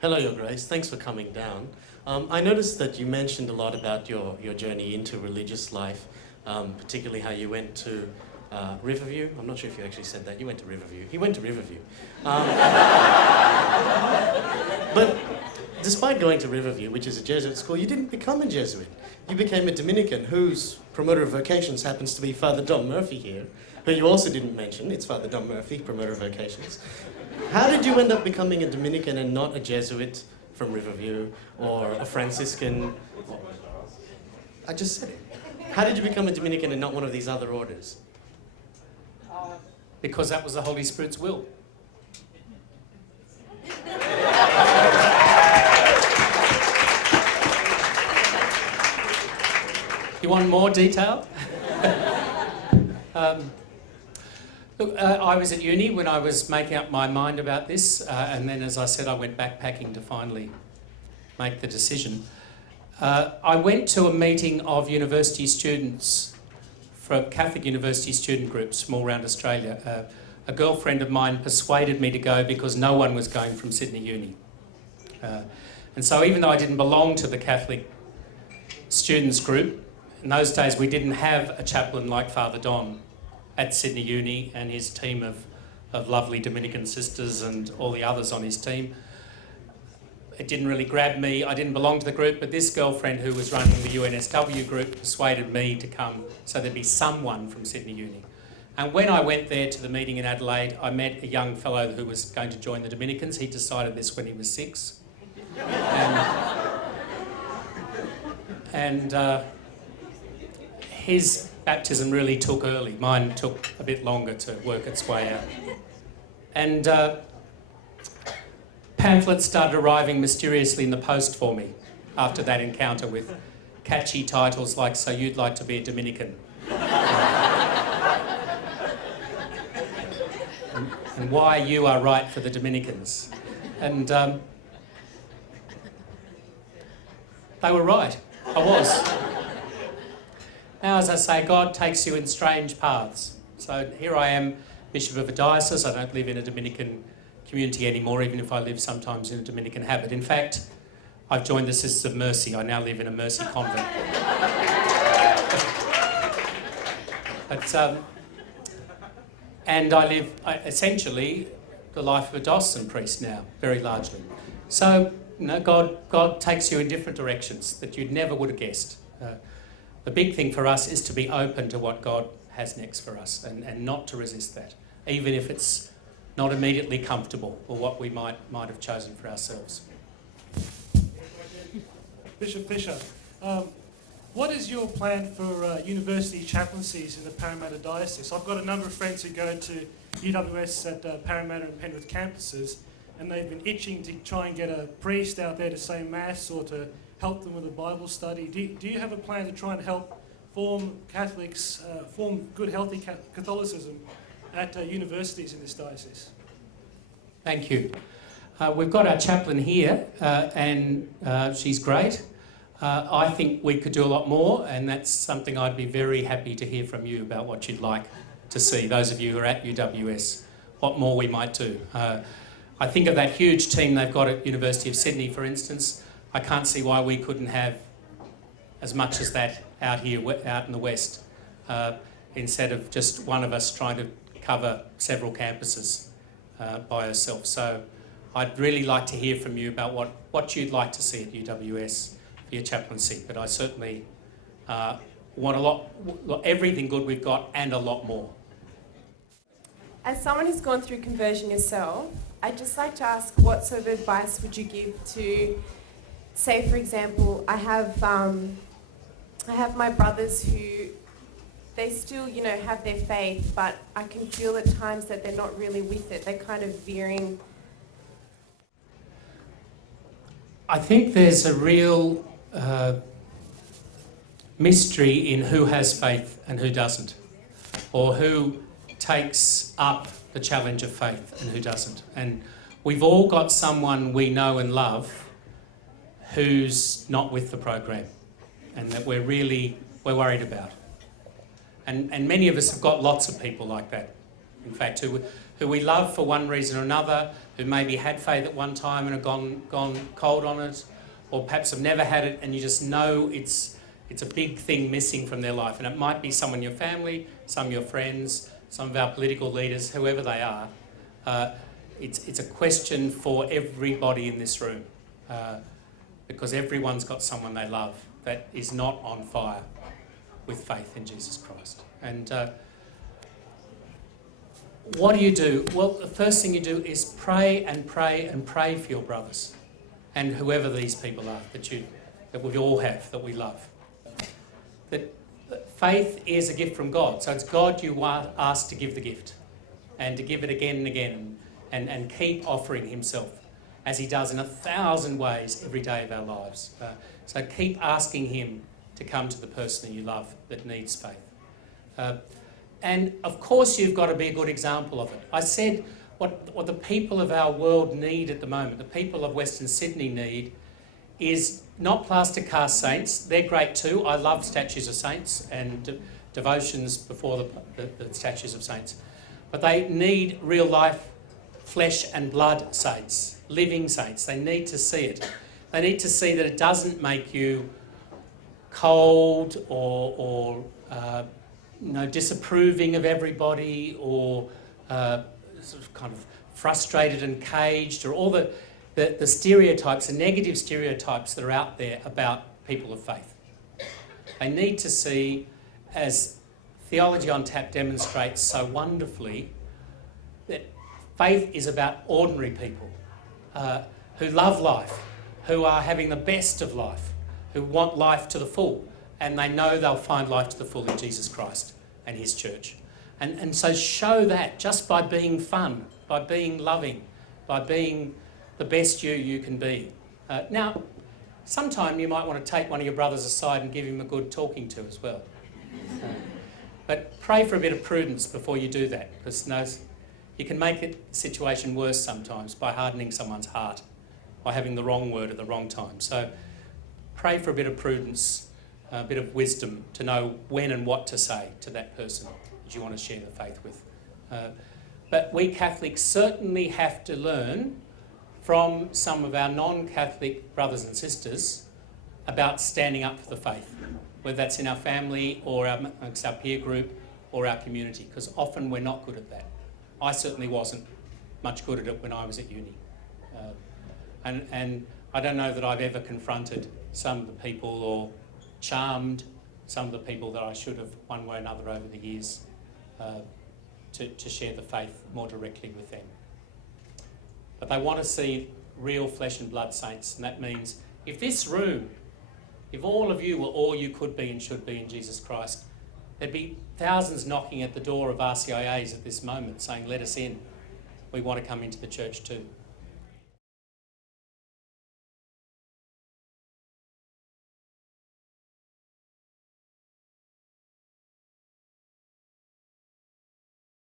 Hello, Your Grace. Thanks for coming down. I noticed that you mentioned a lot about your journey into religious life, particularly how you went to Riverview. I'm not sure if you actually said that. You went to Riverview. He went to Riverview. But despite going to Riverview, which is a Jesuit school, you didn't become a Jesuit. You became a Dominican whose promoter of vocations happens to be Father Dom Murphy here, who you also didn't mention. It's Father Dom Murphy, promoter of vocations. How did you end up becoming a Dominican and not a Jesuit from Riverview or a Franciscan? I just said it. How did you become a Dominican and not one of these other orders? Because that was the Holy Spirit's will. You want more detail? Look, I was at uni when I was making up my mind about this, and then, as I said, I went backpacking to finally make the decision. I went to a meeting of university students from Catholic university student groups from all around Australia. A girlfriend of mine persuaded me to go because no one was going from Sydney Uni. And so even though I didn't belong to the Catholic students group, in those days we didn't have a chaplain like Father Don at Sydney Uni and his team of lovely Dominican sisters and all the others on his team. It didn't really grab me. I didn't belong to the group, but this girlfriend who was running the UNSW group persuaded me to come so there'd be someone from Sydney Uni. And when I went there to the meeting in Adelaide, I met a young fellow who was going to join the Dominicans. He decided this when he was 6. And his baptism really took early. Mine took a bit longer to work its way out. And pamphlets started arriving mysteriously in the post for me after that encounter with catchy titles like "So You'd Like to Be a Dominican." And "Why You Are Right for the Dominicans." And they were right. I was. Now, as I say, God takes you in strange paths. So here I am, Bishop of a diocese. I don't live in a Dominican community anymore, even if I live sometimes in a Dominican habit. In fact, I've joined the Sisters of Mercy. I now live in a Mercy convent. And I live essentially the life of a diocesan priest now, very largely. So, you know, God takes you in different directions that you never would have guessed. The big thing for us is to be open to what God has next for us and not to resist that, even if it's not immediately comfortable or what we might have chosen for ourselves. Bishop Fisher, what is your plan for university chaplaincies in the Parramatta diocese? I've got a number of friends who go to UWS at Parramatta and Penrith campuses, and they've been itching to try and get a priest out there to say Mass or to help them with a Bible study. Do you have a plan to try and help form Catholics, form good, healthy Catholicism at universities in this diocese? Thank you. We've got our chaplain here, and she's great. I think we could do a lot more, and that's something I'd be very happy to hear from you about what you'd like to see, those of you who are at UWS, what more we might do. I think of that huge team they've got at University of Sydney, for instance. I can't see why we couldn't have as much as that out here, out in the West, instead of just one of us trying to cover several campuses by herself. So I'd really like to hear from you about what you'd like to see at UWS for your chaplaincy, but I certainly want everything good we've got and a lot more. As someone who's gone through conversion yourself, I'd just like to ask, what sort of advice would you give to, say, for example, I have my brothers who, they still, you know, have their faith, but I can feel at times that they're not really with it. They're kind of veering. I think there's a real mystery in who has faith and who doesn't, or who takes up the challenge of faith and who doesn't. And we've all got someone we know and love who's not with the program and that we're worried about. And many of us have got lots of people like that in fact, who we love for one reason or another, who maybe had faith at one time and have gone cold on it, or perhaps have never had it, and you just know it's a big thing missing from their life. And it might be someone in your family, some of your friends, some of our political leaders, whoever they are. It's a question for everybody in this room, because everyone's got someone they love that is not on fire with faith in Jesus Christ. And what do? Well, the first thing you do is pray and pray and pray for your brothers and whoever these people are that we all have, that we love. That faith is a gift from God. So it's God you are asked to give the gift, and to give it again and again, and keep offering himself, as he does in 1,000 ways every day of our lives. So keep asking him to come to the person that you love that needs faith. And of course you've got to be a good example of it. I said what the people of our world need at the moment, the people of Western Sydney need, is not plaster cast saints. They're great too. I love statues of saints and devotions before the statues of saints. But they need real life, flesh and blood saints, living saints. They need to see it. They need to see that it doesn't make you cold or disapproving of everybody, or sort of kind of frustrated and caged, or all the stereotypes, the negative stereotypes that are out there about people of faith. They need to see, as Theology on Tap demonstrates so wonderfully, that faith is about ordinary people who love life, who are having the best of life, who want life to the full, and they know they'll find life to the full in Jesus Christ and his church. And so show that just by being fun, by being loving, by being the best you can be. Now, sometime you might want to take one of your brothers aside and give him a good talking to as well. But pray for a bit of prudence before you do that, because you can make the situation worse sometimes by hardening someone's heart, by having the wrong word at the wrong time. So pray for a bit of prudence, a bit of wisdom to know when and what to say to that person that you want to share the faith with. But we Catholics certainly have to learn from some of our non-Catholic brothers and sisters about standing up for the faith, whether that's in our family or amongst our peer group or our community, because often we're not good at that. I certainly wasn't much good at it when I was at uni. And I don't know that I've ever confronted some of the people or charmed some of the people that I should have one way or another over the years to share the faith more directly with them. But they want to see real flesh and blood saints, and that means if this room, if all of you were all you could be and should be in Jesus Christ, there'd be thousands knocking at the door of RCIAs at this moment saying, let us in. We want to come into the church too.